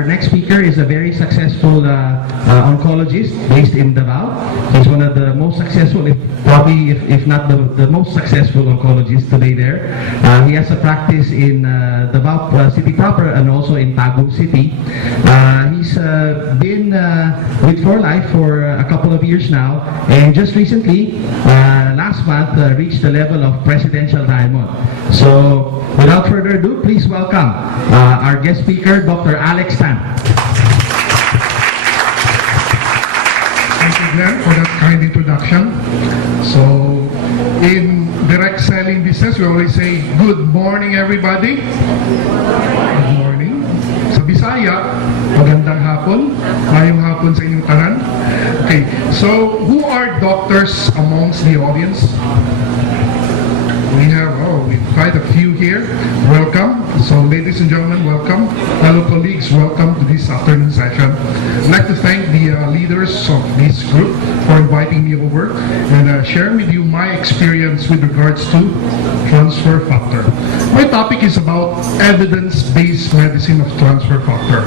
Our next speaker is a very successful oncologist based in Davao. He's one of the most successful, if not the most successful oncologist today there. He has a practice in Davao City proper and also in Tagum City. He's been with For Life for a couple of years now, and just recently, last month, reached the level of Presidential Diamond. So, without further ado, please welcome our guest speaker, Dr. Alex Tan. Thank you, Glenn, for that kind introduction. So, in direct selling business, we always say, good morning, everybody. Good morning. Sa Bisaya, magandang hapon. Mayong hapon sa inyong tanan. Okay, so who are doctors amongst the audience? We have quite a few here. Welcome. So ladies and gentlemen, welcome. Fellow colleagues, welcome to this afternoon session. I'd like to thank the leaders of this group for inviting me over and sharing with you my experience with regards to transfer factor. My topic is about evidence-based medicine of transfer factor.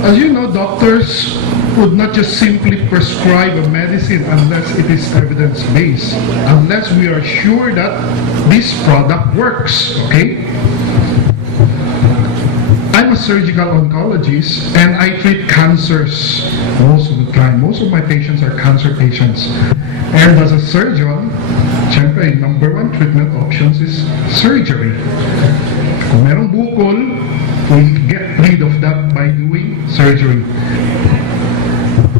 As you know, doctors would not just simply prescribe a medicine unless it is evidence-based, unless we are sure that this product works, okay? I'm a surgical oncologist and I treat cancers most of the time. Most of my patients are cancer patients. And as a surgeon, syempre, number one treatment options is surgery. Kung merong bukol, we get rid of that by doing surgery.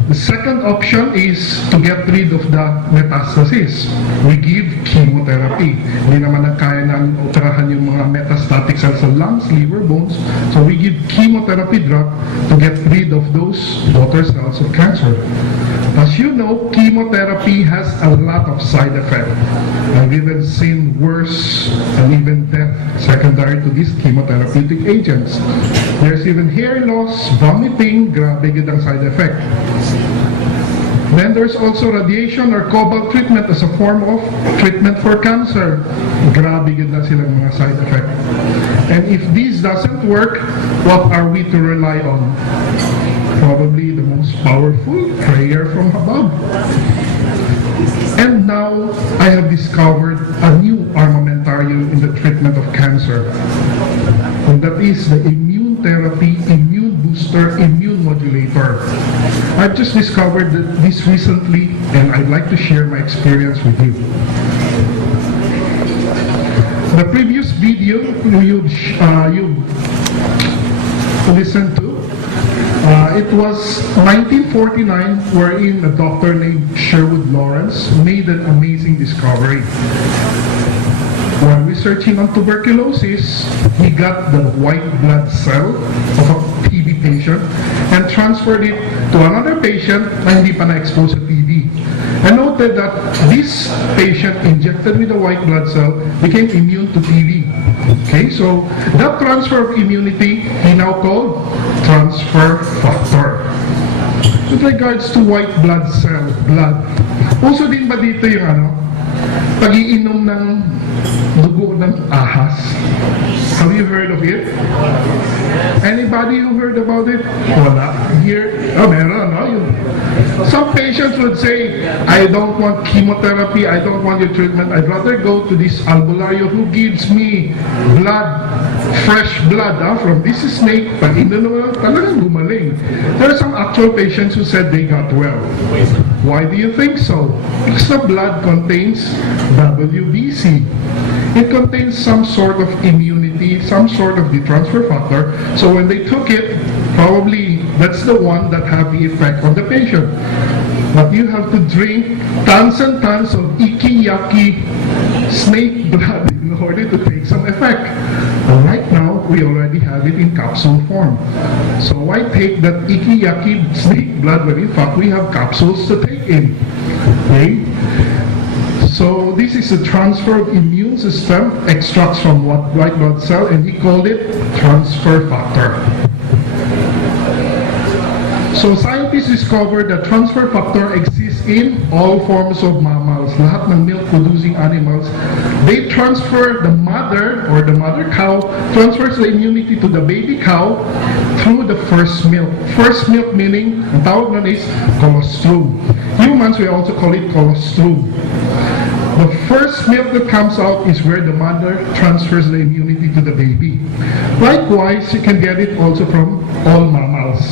The second option is to get rid of the metastasis. We give chemotherapy. Hindi naman kaya namin operahan yung mga metastatic cells sa lungs, liver, bones. So we give chemotherapy drug to get rid of those daughter cells of cancer. As you know, chemotherapy has a lot of side effects. I've even seen worse and even death secondary to these chemotherapeutic agents. There's even hair loss, vomiting, grabe gid ang side effect. Then there's also radiation or cobalt treatment as a form of treatment for cancer. Grabe gid na silang mga side effect. And if this doesn't work, what are we to rely on? Probably the most powerful prayer from above. And now I have discovered a new armamentarium in the treatment of cancer. And that is the immune therapy, immune booster, immune modulator. I've just discovered this recently and I'd like to share my experience with you. The previous video you listened to, it was 1949 wherein a doctor named Sherwood Lawrence made an amazing discovery. While researching on tuberculosis, he got the white blood cell of a TB patient and transferred it to another patient na hindi pa na-expose sa TB. And noted that this patient injected with a white blood cell became immune to TB. Okay, so that transfer of immunity he now called transfer factor. With regards to white blood cell, blood, uso din ba dito yung pag-iinom ng dugo ng ahas? Have you heard of it? Anybody who heard about it? Wala. Here, meron, no? Some patients would say, I don't want chemotherapy, I don't want your treatment, I'd rather go to this albulario who gives me blood, fresh blood from this snake. Pag inunom, talagang gumaling. There are some actual patients who said they got well. Why do you think so? Because the blood contains WBC. It contains some sort of immunity, some sort of the transfer factor. So when they took it, probably that's the one that had the effect on the patient. But you have to drink tons and tons of icky-yucky snake blood in order to take some effect. And right now, we already have it in capsule form. So why take that icky-yucky snake blood when in fact we have capsules to take in? Okay? So this is a transfer of immune system, extracts from white blood cell, and he called it transfer factor. So scientists discovered that transfer factor exists in all forms of mammals. Lahat ng milk-producing animals they transfer the mother or the mother cow transfers the immunity to the baby cow through the first milk. First milk meaning, ang tawag nun is colostrum. Humans, we also call it colostrum. The first milk that comes out is where the mother transfers the immunity to the baby. Likewise, you can get it also from all mammals.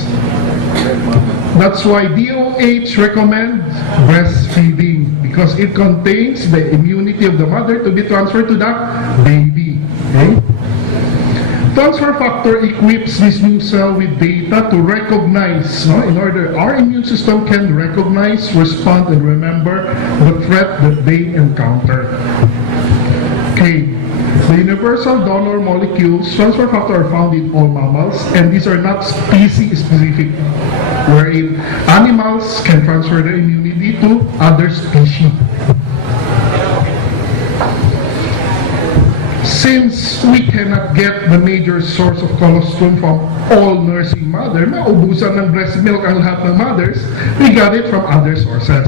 That's why DOH recommends breastfeeding because it contains the immunity of the mother to be transferred to the baby. Okay? Transfer factor equips this new cell with data to recognize, in order our immune system can recognize, respond, and remember the threat that they encounter. Okay. The universal donor molecules, transfer factor, are found in all mammals, and these are not species-specific, wherein animals can transfer their immunity to other species. Since we cannot get the major source of colostrum from all nursing mother, maubusan ng breast milk ang lahat ng mothers, we got it from other sources.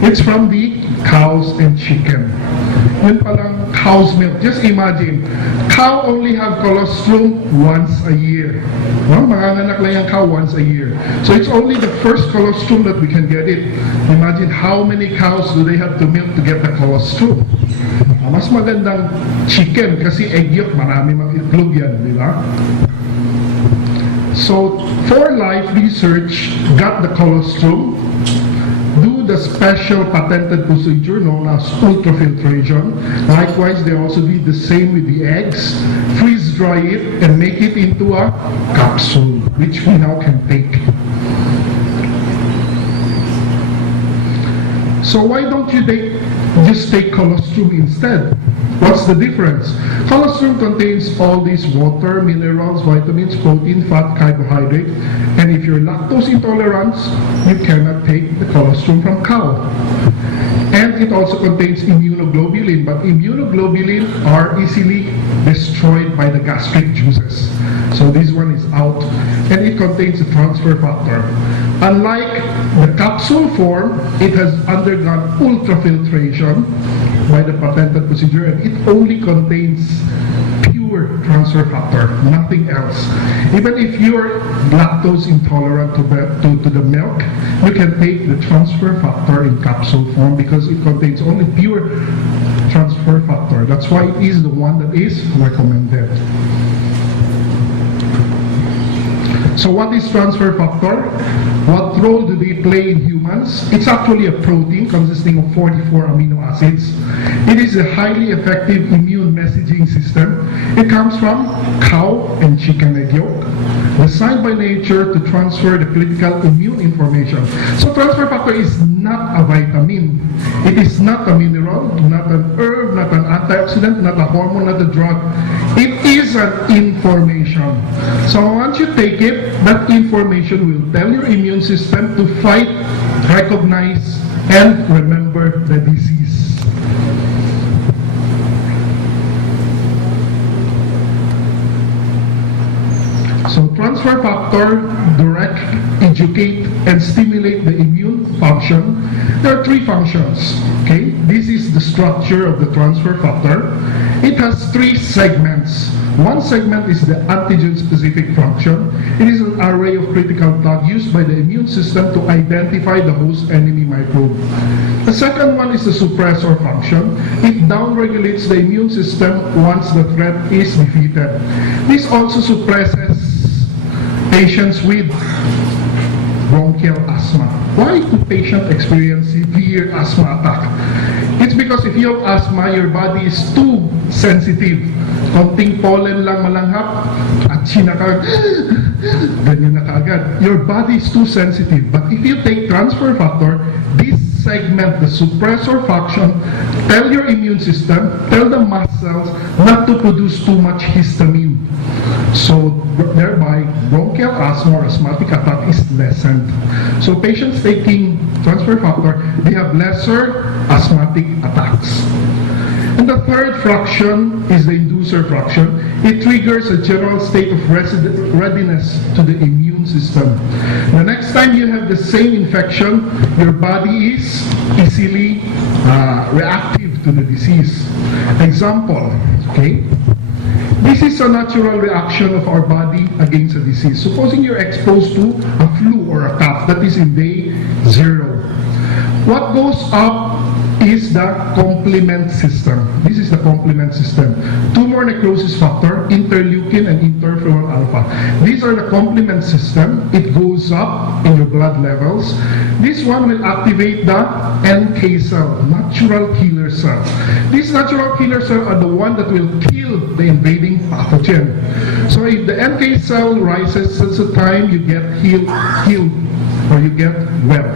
It's from the cows and chicken. Yun palang cow's milk. Just imagine, cow only have colostrum once a year. No? Manganganak lang yung cow once a year. So it's only the first colostrum that we can get it. Imagine how many cows do they have to milk to get the colostrum. Mas magandang chicken kasi egg yolk, marami mang itlog yan, di ba? So, For Life Research got the colostrum, do the special patented procedure known as ultrafiltration. Likewise, they also did the same with the eggs, freeze dry it, and make it into a capsule, which we now can take. So why don't you just take colostrum instead? What's the difference? Colostrum contains all these water, minerals, vitamins, protein, fat, carbohydrate, and if you're lactose intolerant, you cannot take the colostrum from cow. And it also contains immunoglobulin, but immunoglobulin are easily destroyed by the gastric juices. So this one is out, and it contains a transfer factor. Unlike the capsule form, it has undergone ultrafiltration by the patented procedure, and it only contains pure transfer factor, nothing else. Even if you're lactose intolerant to the milk, you can take the transfer factor in capsule form because it contains only pure transfer factor. That's why it is the one that is recommended. So what is transfer factor? What role do they play in humans? It's actually a protein consisting of 44 amino acids. It is a highly effective immune messaging system. It comes from cow and chicken egg yolk, designed by nature to transfer the critical immune information. So transfer factor is not a vitamin. It is not a mineral, not an herb, not an antioxidant, not a hormone, not a drug. It is an information. So once you take it, that information will tell your immune system to fight, recognize, and remember the disease. So transfer factor direct, educate, and stimulate the immune function. There are three functions. Okay, this is the structure of the transfer factor. It has three segments. One segment is the antigen-specific function. It is an array of critical tag used by the immune system to identify the host enemy microbe. The second one is the suppressor function. It downregulates the immune system once the threat is defeated. This also suppresses patients with bronchial asthma. Why do patients experience severe asthma attack? It's because if you have asthma, your body is too sensitive. Konting pollen lang malanghap at sinakag, ganyan na kaagad. Your body is too sensitive. But if you take transfer factor, this segment, the suppressor function, tell your immune system, tell the mast cells not to produce too much histamine. So thereby, bronchial asthma or asthmatic attack is lessened. So patients taking transfer factor, they have lesser asthmatic attacks. And the third fraction is the inducer fraction. It triggers a general state of readiness to the immune system. The next time you have the same infection, your body is easily reactive to the disease. Example, okay? This is a natural reaction of our body against a disease. Supposing you're exposed to a flu or a cough, that is in day 0. What goes up is the complement system. This is the complement system. Tumor necrosis factor, interleukin, and interferon alpha. These are the complement system. It goes up in your blood levels. This one will activate the NK cell, natural killer cell. These natural killer cells are the one that will kill the invading pathogen. So if the NK cell rises, that's the time you get healed or you get well.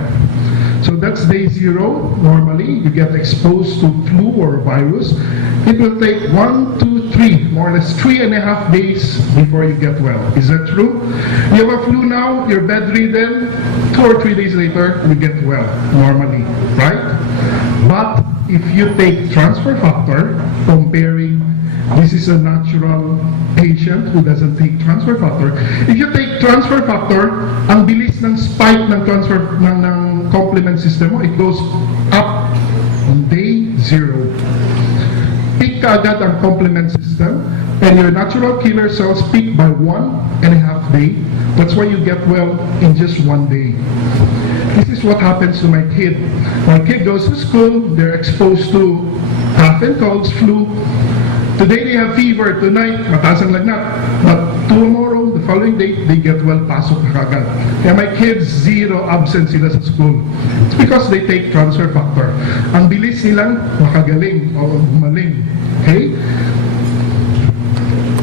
So that's day 0. Normally, you get exposed to flu or virus. It will take 1, 2, 3, more or less 3.5 days before you get well. Is that true? You have a flu now, you're bedridden, 2 or 3 days later, you get well, normally, right? But if you take transfer factor, comparing, this is a natural patient who doesn't take transfer factor. If you take transfer factor, ang bilis ng spike ng transfer ng complement system mo, it goes up on day 0. Peak kaagad ang complement system, and your natural killer cells peak by 1.5 day. That's why you get well in just 1 day. This is what happens to my kid. My kid goes to school, they're exposed to cough and colds, flu. Today they have fever, tonight mataas ang lagnat, but tomorrow, the following day, they get well, pasok na kagad. Kaya my kids, 0 absent sila sa school. It's because they take transfer factor. Ang bilis nilang makagaling o gumaling. Okay?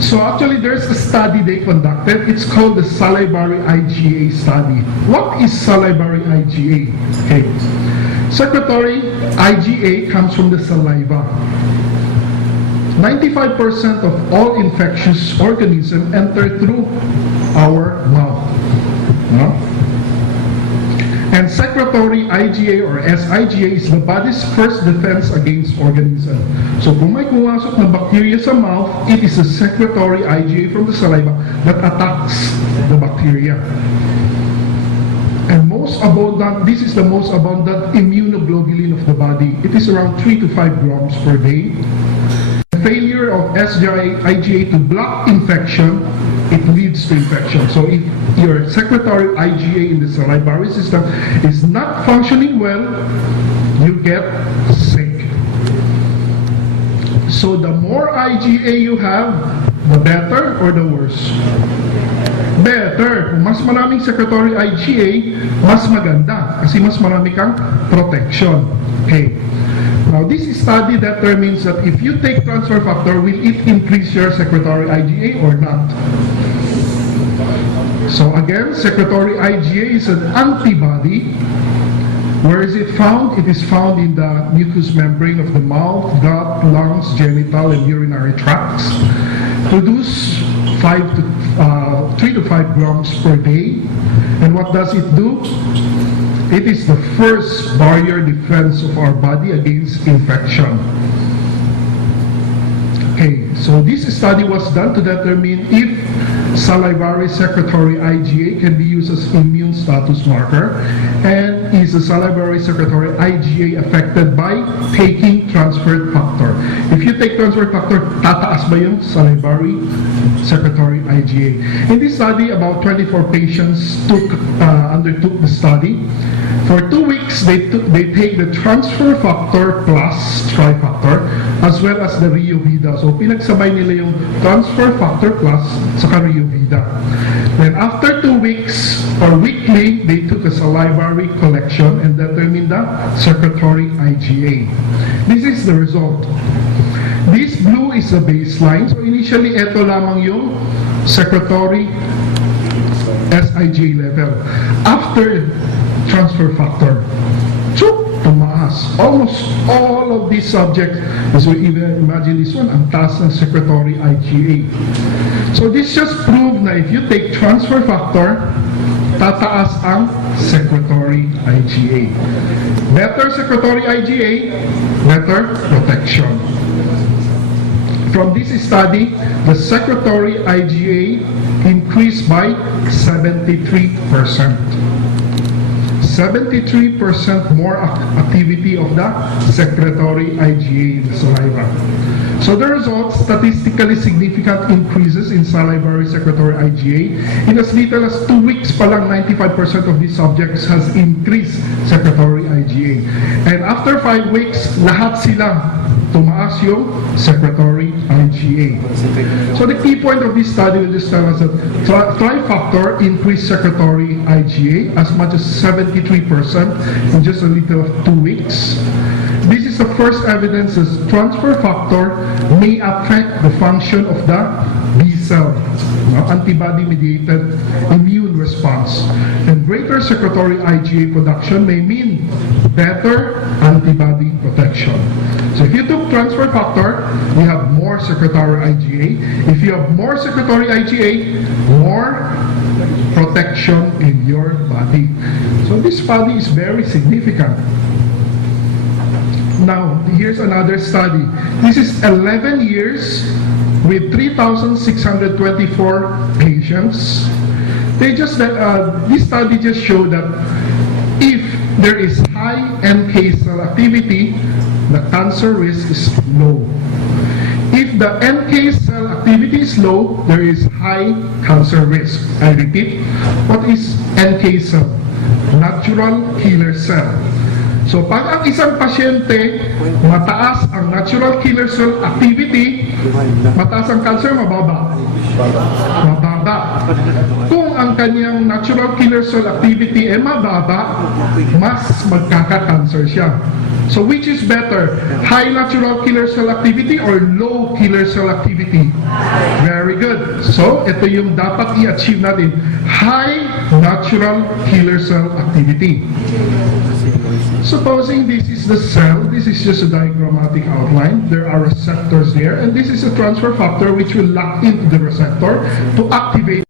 So actually, there's a study they conducted. It's called the salivary IgA study. What is salivary IgA? Okay. Secretory IgA comes from the saliva. 95% of all infectious organisms enter through our mouth. No? And secretory IgA or SIgA is the body's first defense against organism. So kung may pumasok na bacteria sa mouth, it is a secretory IgA from the saliva that attacks the bacteria. And most abundant, this is the most abundant immunoglobulin of the body. It is around 3 to 5 grams per day. Failure of SIgA to block infection, it leads to infection. So if your secretory IgA in the salivary system is not functioning well, you get sick. So the more IgA you have, the better or the worse? Better. Kung mas maraming secretory IgA, mas maganda kasi mas marami kang protection. Okay. Now, this study determines that if you take transfer factor, will it increase your secretory IgA or not? So again, secretory IgA is an antibody. Where is it found? It is found in the mucous membrane of the mouth, gut, lungs, genital, and urinary tracts. Produce 3 to 5 grams per day. And what does it do? It is the first barrier defense of our body against infection. Okay, so this study was done to determine if salivary secretory IgA can be used as immune status marker, and is the salivary secretory IgA affected by taking transfer factor. If you take transfer factor, tataas ba yung salivary secretory IgA? In this study, about 24 patients undertook the study. For 2 weeks, they take the transfer factor plus trifactor as well as the Riovida. So pinagsabay nila yung transfer factor plus sa Riovida. Then after 2 weeks or weekly, they took a salivary collection and determined the secretory IgA. This is the result. This blue is the baseline. So initially, ito lamang yung secretory SIgA level. After transfer factor, tumaas. Almost all of these subjects, as we even imagine this one, ang taas ng secretory IgA. So this just proved na if you take transfer factor, tataas ang secretory IgA. Better secretory IgA, better protection. From this study, the secretory IgA increased by 73%. 73% more activity of the secretory IgA in the saliva. So the results, statistically significant increases in salivary secretory IgA. In as little as 2 weeks pa lang, 95% of these subjects has increased secretory IgA. And after 5 weeks, lahat sila tumaas yung secretory IgA. So the key point of this study will just tell us that trifactor increased secretory IgA as much as 73% in just a little of 2 weeks. This is the first evidence that transfer factor may affect the function of the B cell, antibody-mediated immune response. And greater secretory IgA production may mean better antibody protection. So if you took transfer factor, you have more secretory IgA. If you have more secretory IgA, more protection in your body. So this study is very significant. Now, here's another study. This is 11 years with 3,624 patients. This study just showed that if there is high NK cell activity, the cancer risk is low. If the NK cell activity is low, there is high cancer risk. I repeat, what is NK cell? Natural killer cell. So pag ang isang pasyente, mataas ang natural killer cell activity, mataas ang cancer, mababa. Mababa. Kung ang kanyang natural killer cell activity ay mababa, mas magkaka-cancer siya. So which is better? High natural killer cell activity or low killer cell activity? Very good. So ito yung dapat i-achieve natin. High natural killer cell activity. Supposing this is the cell, this is just a diagrammatic outline, there are receptors there, and this is a transfer factor which will lock into the receptor to activate